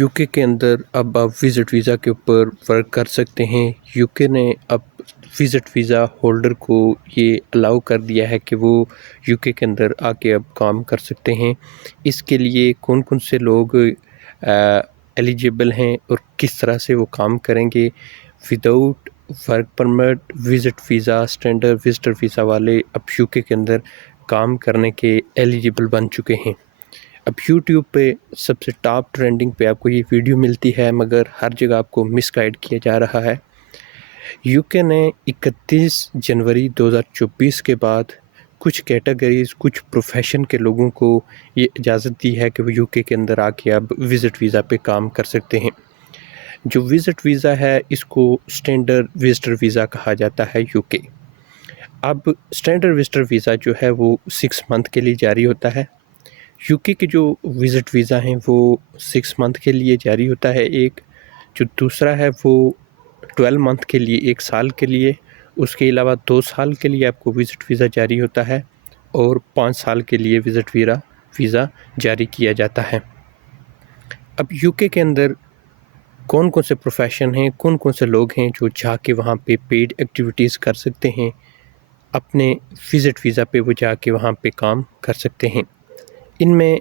UK के अंदर अब आप विज़िट वीज़ा के ऊपर वर्क कर सकते हैं। यूके ने अब विज़िट वीज़ा होल्डर को ये अलाउ कर दिया है कि वो यूके के अंदर आके अब काम कर सकते हैं। इसके लिए कौन कौन से लोग एलिजिबल हैं और किस तरह से वो काम करेंगे। Without work permit visit visa standard visitor visa वाले अब यूके के अंदर काम करने के एलिजिबल बन चुके हैं। अब यूट्यूब पे सबसे टॉप ट्रेंडिंग पे आपको ये वीडियो मिलती है, मगर हर जगह आपको मिसगाइड किया जा रहा है। यूके ने 31 जनवरी 2024 के बाद कुछ कैटेगरीज़, कुछ प्रोफेशन के लोगों को ये इजाज़त दी है कि वो यूके के अंदर आके अब विज़िट वीज़ा पे काम कर सकते हैं। जो विज़िट वीज़ा है इसको स्टैंडर्ड विजिटर वीज़ा कहा जाता है यूके। अब स्टैंडर्ड विजिटर वीज़ा जो है वो 6 मंथ के लिए जारी होता है। यूके के जो विज़िट वीज़ा हैं वो 6 मंथ के लिए जारी होता है एक। जो दूसरा है वो 12 मंथ के लिए, 1 साल के लिए। उसके अलावा 2 साल के लिए आपको विज़िट वीज़ा जारी होता है और 5 साल के लिए विज़िट वीज़ा जारी किया जाता है। अब यूके के अंदर कौन कौन से प्रोफेशन हैं, कौन कौन से लोग हैं जो जाके वहाँ पे पेड एक्टिविटीज़ कर सकते हैं, अपने विज़िट वीज़ा पे वो जाके वहाँ पे काम कर सकते हैं। इनमें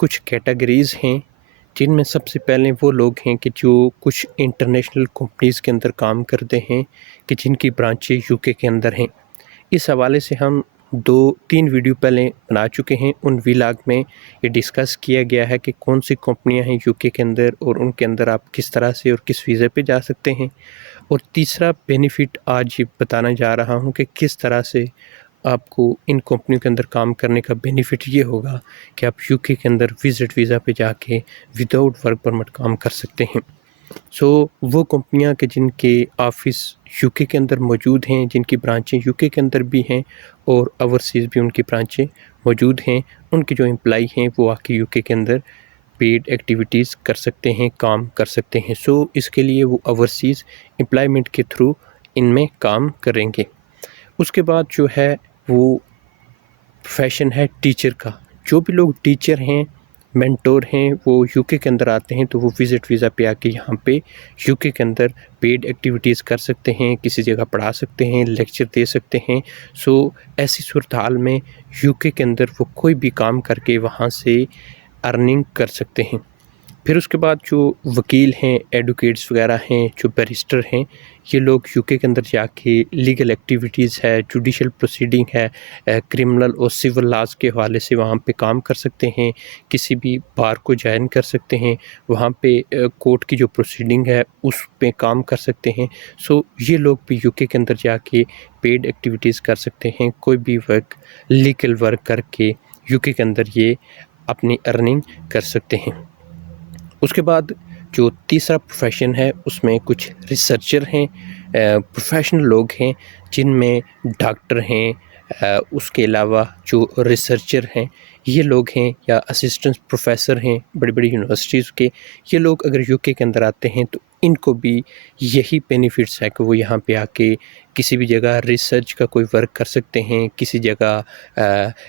कुछ कैटेगरीज़ हैं जिनमें सबसे पहले वो लोग हैं कि जो कुछ इंटरनेशनल कंपनीज़ के अंदर काम करते हैं कि जिनकी ब्रांचें यूके के अंदर हैं। इस हवाले से हम 2-3 वीडियो पहले बना चुके हैं। उन व्लॉग में ये डिस्कस किया गया है कि कौन सी कंपनियां हैं यूके के अंदर और उनके अंदर आप किस तरह से और किस वीज़े पे जा सकते हैं। और तीसरा बेनिफिट आज ये बताना जा रहा हूँ कि किस तरह से आपको इन कंपनियों के अंदर काम करने का बेनिफिट ये होगा कि आप यूके के अंदर विज़िट वीज़ा पे जाके विदाउट वर्क परमिट काम कर सकते हैं। वो कंपनियां कि जिनके ऑफिस यूके के अंदर मौजूद हैं, जिनकी ब्रांचें यूके के अंदर भी हैं और ओवरसीज़ भी उनकी ब्रांचें मौजूद हैं, उनके जो एम्प्लॉई हैं वो आके यूके के अंदर पेड एक्टिविटीज़ कर सकते हैं, काम कर सकते हैं। इसके लिए वो ओवरसीज़ एम्प्लॉयमेंट के थ्रू इनमें काम करेंगे। उसके बाद जो है वो प्रोफेशन है टीचर का। जो भी लोग टीचर हैं, मेंटोर हैं, वो यूके के अंदर आते हैं तो वो विज़िट वीज़ा पे आके यहाँ पे यूके के अंदर पेड एक्टिविटीज़ कर सकते हैं, किसी जगह पढ़ा सकते हैं, लेक्चर दे सकते हैं। ऐसी सूरत हाल में यूके के अंदर वो कोई भी काम करके वहाँ से अर्निंग कर सकते हैं। फिर उसके बाद जो वकील हैं, एडवोकेट्स वगैरह हैं, जो बैरिस्टर हैं, ये लोग यूके के अंदर जाके लीगल एक्टिविटीज़ है, जुडिशल प्रोसीडिंग है, क्रिमिनल और सिविल लॉज के हवाले से वहाँ पे काम कर सकते हैं। किसी भी बार को ज्वाइन कर सकते हैं, वहाँ पे कोर्ट की जो प्रोसीडिंग है उस पे काम कर सकते हैं। ये लोग भी यूके के अंदर जाके पेड एक्टिविटीज़ कर सकते हैं। कोई भी वर्क लीगल वर्क करके यूके के अंदर ये अपनी अर्निंग कर सकते हैं। उसके बाद जो तीसरा प्रोफेशन है उसमें कुछ रिसर्चर हैं, प्रोफेशनल लोग हैं जिनमें डॉक्टर हैं, उसके अलावा जो रिसर्चर हैं ये लोग हैं, या असिस्टेंट प्रोफेसर हैं बड़ी बड़ी यूनिवर्सिटीज़ के। ये लोग अगर यूके के अंदर आते हैं तो इनको भी यही बेनिफिट्स है कि वो यहाँ पे आके किसी भी जगह रिसर्च का कोई वर्क कर सकते हैं, किसी जगह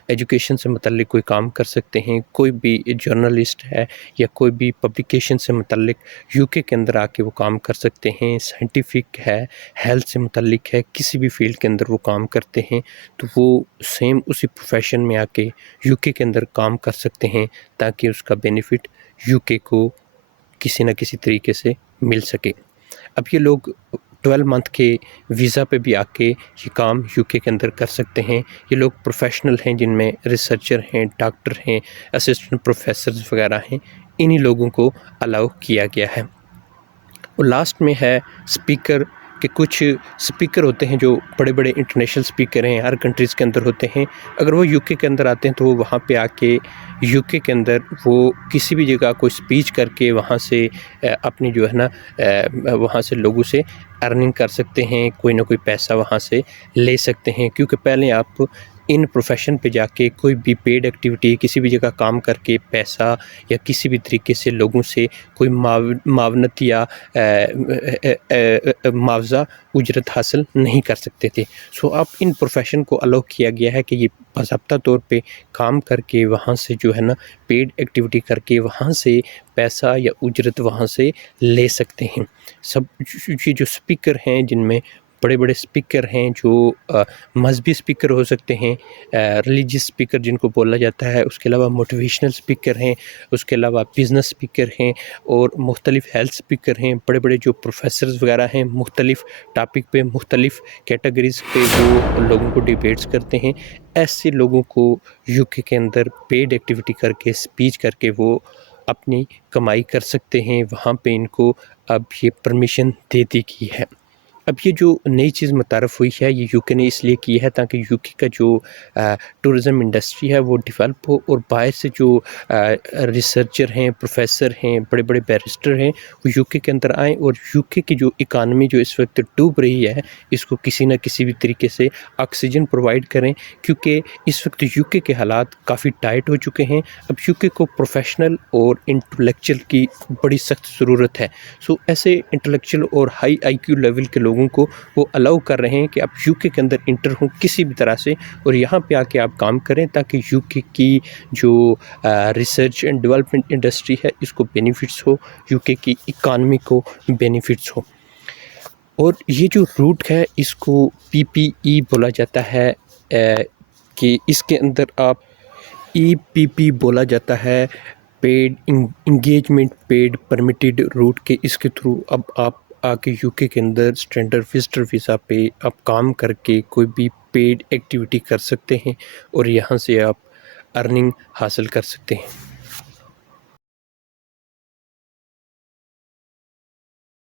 एजुकेशन से मुतल्लिक कोई काम कर सकते हैं। कोई भी जर्नलिस्ट है या कोई भी पब्लिकेशन से मुतल्लिक यूके के अंदर आके वो काम कर सकते हैं। साइंटिफिक है, हेल्थ से मुतल्लिक है, किसी भी फील्ड के अंदर वो काम करते हैं तो वो सेम उसी प्रोफेशन में आके यूके के अंदर काम कर सकते हैं ताकि उसका बेनिफिट यूके को किसी न किसी तरीके से मिल सके। अब ये लोग 12 मंथ के वीज़ा पे भी आके ये काम यूके के अंदर कर सकते हैं। ये लोग प्रोफेशनल हैं जिनमें रिसर्चर हैं, डॉक्टर हैं, असिस्टेंट प्रोफेसर्स वगैरह हैं। इन्हीं लोगों को अलाउ किया गया है। और लास्ट में है स्पीकर के। कुछ स्पीकर होते हैं जो बड़े बड़े इंटरनेशनल स्पीकर हैं, हर कंट्रीज़ के अंदर होते हैं। अगर वो यूके के अंदर आते हैं तो वो वहाँ पे आके यूके के अंदर वो किसी भी जगह कोई स्पीच करके वहाँ से अपनी जो है ना वहाँ से लोगों से अर्निंग कर सकते हैं, कोई ना कोई पैसा वहाँ से ले सकते हैं। क्योंकि पहले आप ان پروفیشن پہ جا کے کوئی بھی پیڈ ایکٹیویٹی کسی بھی جگہ کام کر کے پیسہ یا کسی بھی طریقے سے لوگوں سے کوئی معاونت یا معاوضہ اجرت حاصل نہیں کر سکتے تھے. سو اب ان پروفیشن کو الاؤ کیا گیا ہے کہ یہ باضابطہ طور پہ کام کر کے وہاں سے جو ہے نا پیڈ ایکٹیویٹی کر کے وہاں سے پیسہ یا اجرت وہاں سے لے سکتے ہیں. یہ جو اسپیکر ہیں جن میں بڑے بڑے اسپیکر ہیں جو مذہبی اسپیکر ہو سکتے ہیں، ریلیجیس اسپیکر جن کو بولا جاتا ہے، اس کے علاوہ موٹیویشنل اسپیکر ہیں، اس کے علاوہ بزنس اسپیکر ہیں اور مختلف ہیلتھ اسپیکر ہیں. بڑے بڑے جو پروفیسرز وغیرہ ہیں مختلف ٹاپک پہ مختلف کیٹیگریز پہ وہ لوگوں کو ڈیبیٹس کرتے ہیں. ایسے لوگوں کو یو کے اندر پیڈ ایکٹیویٹی کر کے اسپیچ کر کے وہ اپنی کمائی کر سکتے ہیں. وہاں پہ ان کو اب یہ پرمیشن دے دی گئی ہے. اب یہ جو نئی چیز متعارف ہوئی ہے یہ یو کے نے اس لیے کی ہے تاکہ یو کے کا جو ٹورزم انڈسٹری ہے وہ ڈیولپ ہو، اور باہر سے جو ریسرچر ہیں، پروفیسر ہیں، بڑے بڑے بیرسٹر ہیں وہ یو کے اندر آئیں اور یو کے کی جو اکانومی جو اس وقت ڈوب رہی ہے اس کو کسی نہ کسی بھی طریقے سے آکسیجن پرووائڈ کریں، کیونکہ اس وقت یو کے حالات کافی ٹائٹ ہو چکے ہیں. اب یو کے کو پروفیشنل اور انٹلیکچوئل کی بڑی سخت ضرورت ہے. سو ایسے انٹلیکچوئل اور ہائی آئی کیو لیول کے لوگوں کو وہ الاؤ کر رہے ہیں کہ آپ یو کے اندر انٹر ہوں کسی بھی طرح سے اور یہاں پہ آ کے آپ کام کریں تاکہ یو کے کی جو ریسرچ اینڈ ڈیولپمنٹ انڈسٹری ہے اس کو بینیفٹس ہو، یو کے کی اکانومی کو بینیفٹس ہو. اور یہ جو روٹ ہے اس کو پی پی ای بولا جاتا ہے کہ اس کے اندر آپ EPP بولا جاتا ہے، paid engagement paid permitted route کے. اس کے تھرو اب آپ آ کے یو کے اندر اسٹینڈرڈ وزٹر ویزا پہ آپ کام کر کے کوئی بھی پیڈ ایکٹیویٹی کر سکتے ہیں اور یہاں سے آپ ارننگ حاصل کر سکتے ہیں.